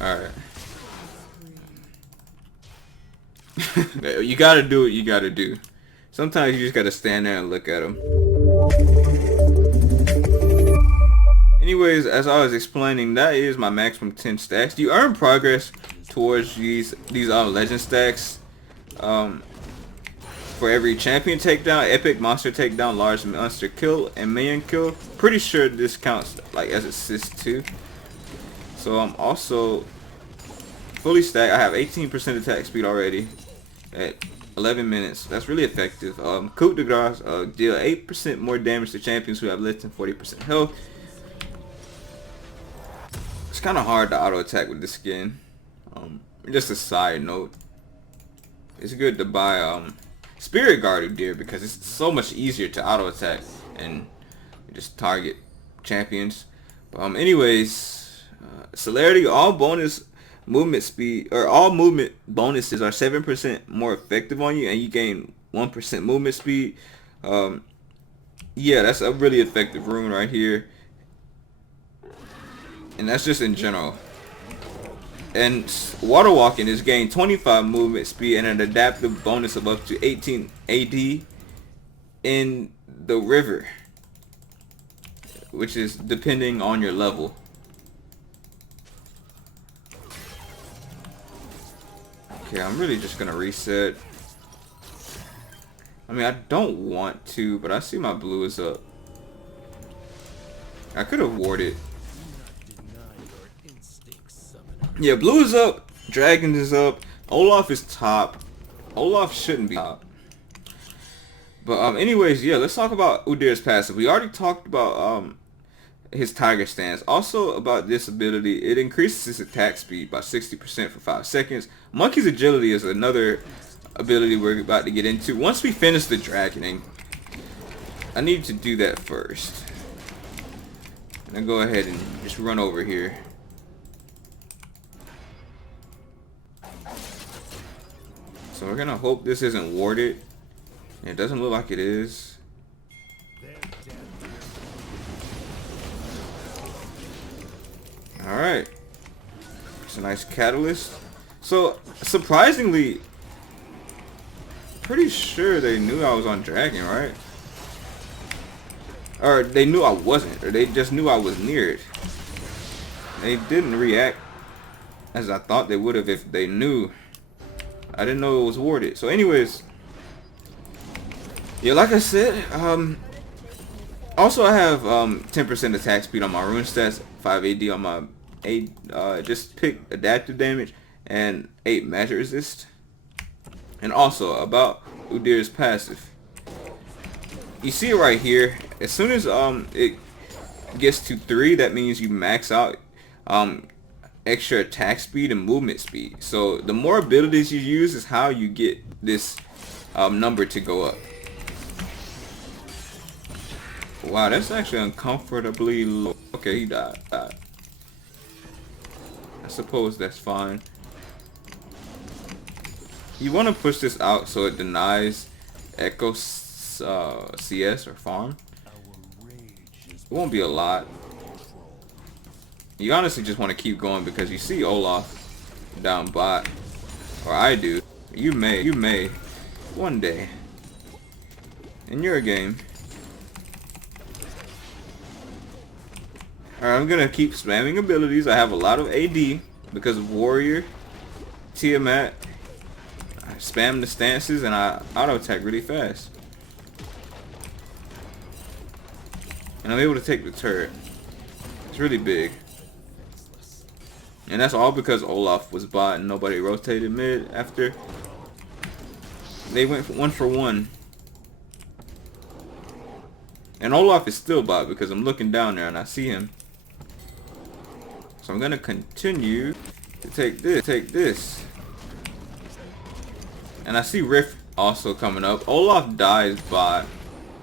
Alright. You gotta do what you gotta do. Sometimes you just gotta stand there and look at them. Anyways, as I was explaining, that is my maximum 10 stacks. You earn progress towards these legend stacks for every champion takedown, epic monster takedown, large monster kill, and minion kill. Pretty sure this counts like as assist too. So I'm also fully stacked. I have 18% attack speed already at 11 minutes. That's really effective. Coup de grace deal 8% more damage to champions who have less than 40% health. It's kind of hard to auto attack with this skin. Just a side note, it's good to buy Spirit Guard Udyr because it's so much easier to auto attack and just target champions. But anyways, celerity, all bonus movement speed or all movement bonuses are 7% more effective on you, and you gain 1% movement speed. Yeah, that's a really effective rune right here. And that's just in general. And water walking is gain 25 movement speed and an adaptive bonus of up to 18 AD in the river, which is depending on your level. Okay, I'm really just gonna reset. I mean, I don't want to, but I see my blue is up. I could have warded. Yeah, blue is up, dragon is up, Olaf is top. Olaf shouldn't be top. But anyways, yeah, let's talk about Udyr's passive. We already talked about his tiger stance. Also about this ability, it increases his attack speed by 60% for 5 seconds. Monkey's agility is another ability we're about to get into. Once we finish the dragoning, I need to do that first. And I'll go ahead and just run over here. So we're gonna hope this isn't warded. It doesn't look like it is. Alright. It's a nice catalyst. So surprisingly, pretty sure they knew I was on dragon, right? Or they knew I wasn't, or they just knew I was near it. They didn't react as I thought they would have if they knew. I didn't know it was warded. So anyways, yeah, like I said, also I have 10% attack speed on my rune stats, 5 AD on my 8 just pick adaptive damage, and 8 magic resist. And also about Udyr's passive, you see it right here. As soon as it gets to 3, that means you max out extra attack speed and movement speed. So the more abilities you use is how you get this number to go up. Wow, that's actually uncomfortably low. Okay, he died. I suppose that's fine. You want to push this out so it denies Echo CS or farm. It won't be a lot. You honestly just want to keep going because you see Olaf down bot, or I do. You may, one day, in your game. Alright, I'm gonna keep spamming abilities. I have a lot of AD because of Warrior, Tiamat. I spam the stances and I auto attack really fast. And I'm able to take the turret. It's really big. And that's all because Olaf was bot and nobody rotated mid after. They went for 1 for 1. And Olaf is still bot because I'm looking down there and I see him. So I'm gonna continue to take this. And I see Rift also coming up. Olaf dies bot.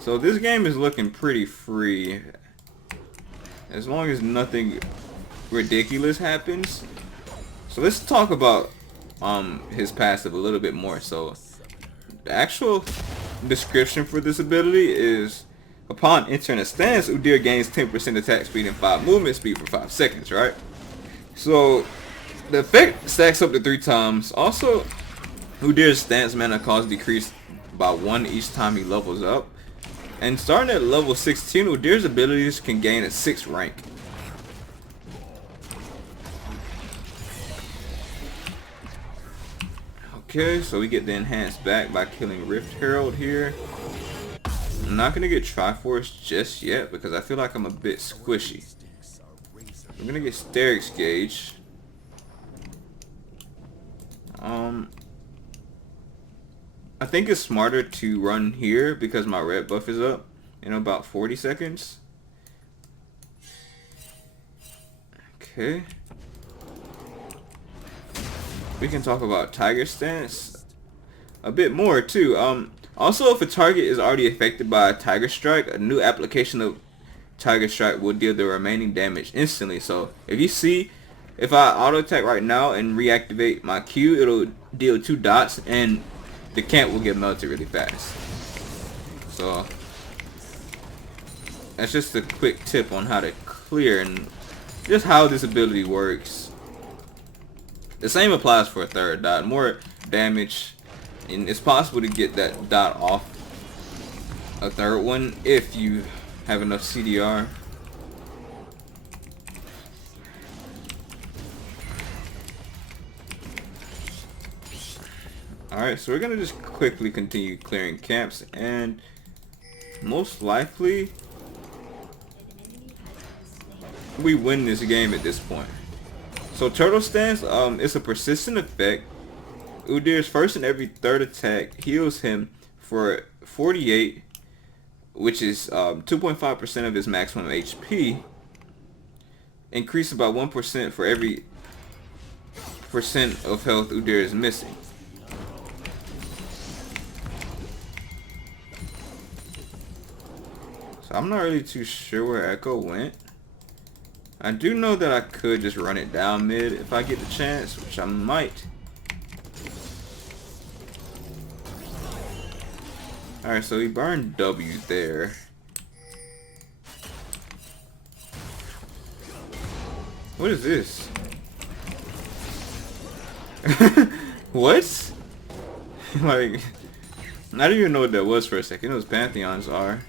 So this game is looking pretty free. As long as nothing ridiculous happens. So let's talk about his passive a little bit more. So the actual description for this ability is: upon entering a stance, Udyr gains 10% attack speed and 5 movement speed for 5 seconds, right? So The effect stacks up to 3 times. Also, Udyr's stance mana cost decreased by 1 each time he levels up. And starting at level 16, Udyr's abilities can gain a 6th rank. Okay, so we get the enhanced back by killing Rift Herald here. I'm not going to get Triforce just yet because I feel like I'm a bit squishy. I'm going to get Steric's Gauge. I think it's smarter to run here because my red buff is up in about 40 seconds. Okay. We can talk about Tiger Stance a bit more too. Also, if a target is already affected by a Tiger Strike, a new application of Tiger Strike will deal the remaining damage instantly. So if you see, if I auto attack right now and reactivate my Q, it'll deal 2 dots and the camp will get melted really fast. So that's just a quick tip on how to clear and just how this ability works. The same applies for a 3rd dot. More damage, and it's possible to get that dot off a 3rd one if you have enough CDR. Alright, so we're gonna just quickly continue clearing camps, and most likely we win this game at this point. So Turtle Stance, it's a persistent effect. Udyr's first and every 3rd attack heals him for 48, which is 2.5% of his maximum HP. Increased by 1% for every % of health Udyr is missing. So I'm not really too sure where Echo went. I do know that I could just run it down mid if I get the chance, which I might. Alright, so he burned W there. What is this? What? Like, I didn't even know what that was for a second. Those Pantheons are.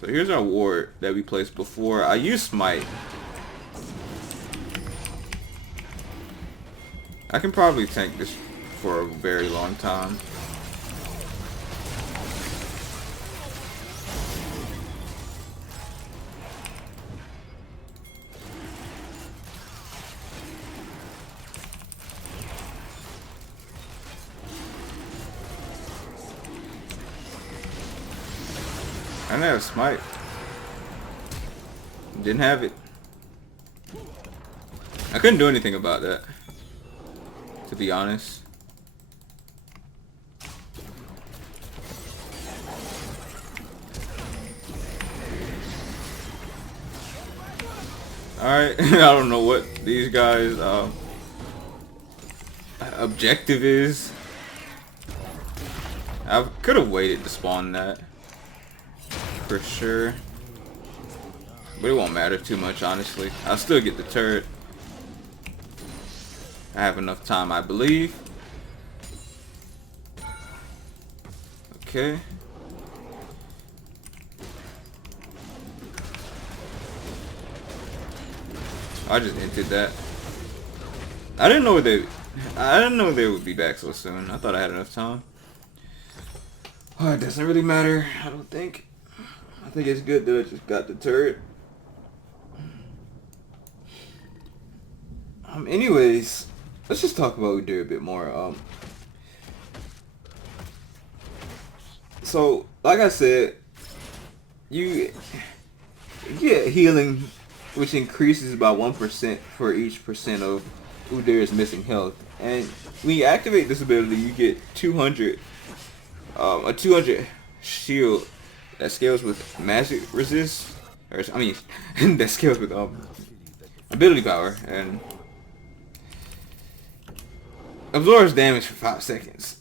So here's our ward that we placed before. I used Smite. I can probably tank this for a very long time. I didn't have Smite. Didn't have it. I couldn't do anything about that, to be honest. Alright, I don't know what these guys' objective is. I could have waited to spawn that. For sure. But it won't matter too much, honestly. I'll still get the turret. I have enough time, I believe. Okay. I just entered that. I didn't know they would be back so soon. I thought I had enough time. Oh, it doesn't really matter, I don't think. I think it's good that I just got the turret. Anyways, let's just talk about Udyr a bit more. So, like I said, you get healing, which increases by 1% for each % of Udyr's missing health. And when you activate this ability, you get 200, a 200 shield that scales with magic resist, or I mean, that scales with ability power and absorbs damage for 5 seconds.